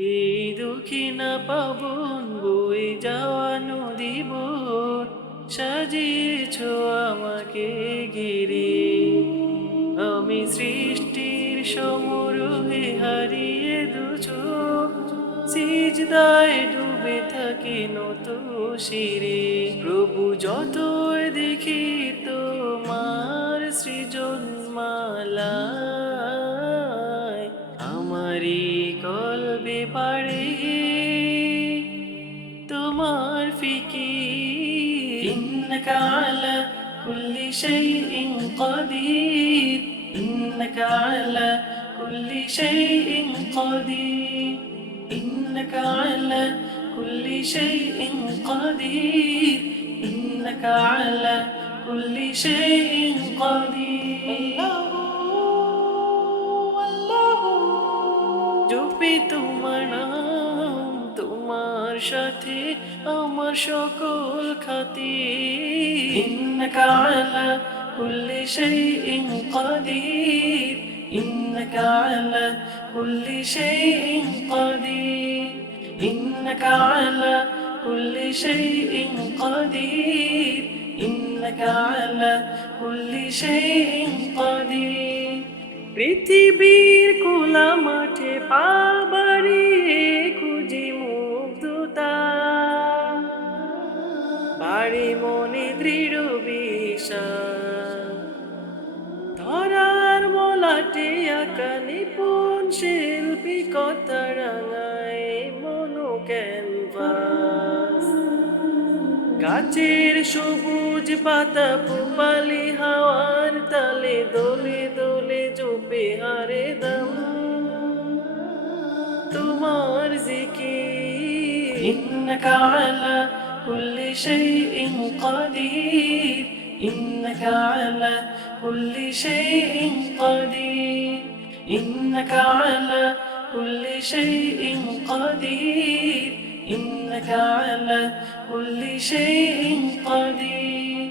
এই দক্ষিণা পাবন বয়ে যাওয়া নদী বন সাজিয়েছ আমাকে ঘিরে। আমি সৃষ্টির সমারোহে হারিয়ে দু চোখ, সিজদায় ডুবে থাকি নত শিরে। প্রভু যতই দেখি তোমার সৃজনমালায়, আমারি কলবে পাড়ে তোমার ফিকির। ইন্নাকা আলা কুল্লি শাইইন কাদির, ইন্নাকা আলা কুল্লি শাইইন কাদির, ইন্নাকা আলা কুল্লি শাইইন কাদির, ইন্নাকা আলা কুল্লি শাইইন কাদির। জপি তোমার নাম, তোমার সাথে আমার সকল খাতি। ইন্নাকা আলা কুল্লি শাইইন কাদির, ইন্নাকা আলা কুল্লি শাইইন কাদির, ইন্নাকা আলা কুল্লি শাইইন কাদির, ইন্নাকা আলা কুল্লি শাইইন কাদির। পৃথিবীর খোলা মাঠে পা বাড়িয়ে খুঁজি মুগ্ধতা, বাড়ি মনে দৃঢ় বিশ্বাস। ধরার মলাটে আঁকা নিপুণ শিল্পী কথা রাঙায় মনো ক্যানভাস। গাছের সবুজ পাতা পুপালি হাওয়ার তালে দোলে দোলে জপে হারে দম তোমার জিকির। ইন্নাকা আলা কুল্লি শাইইন কাদির, ইন্নাকা আলা কুল্লি শাইইন কাদির, ইন্নাকা আলা কুল্লি শাইইন কাদির, ইন্নাকা আলা কুল্লি শাইইন কাদির।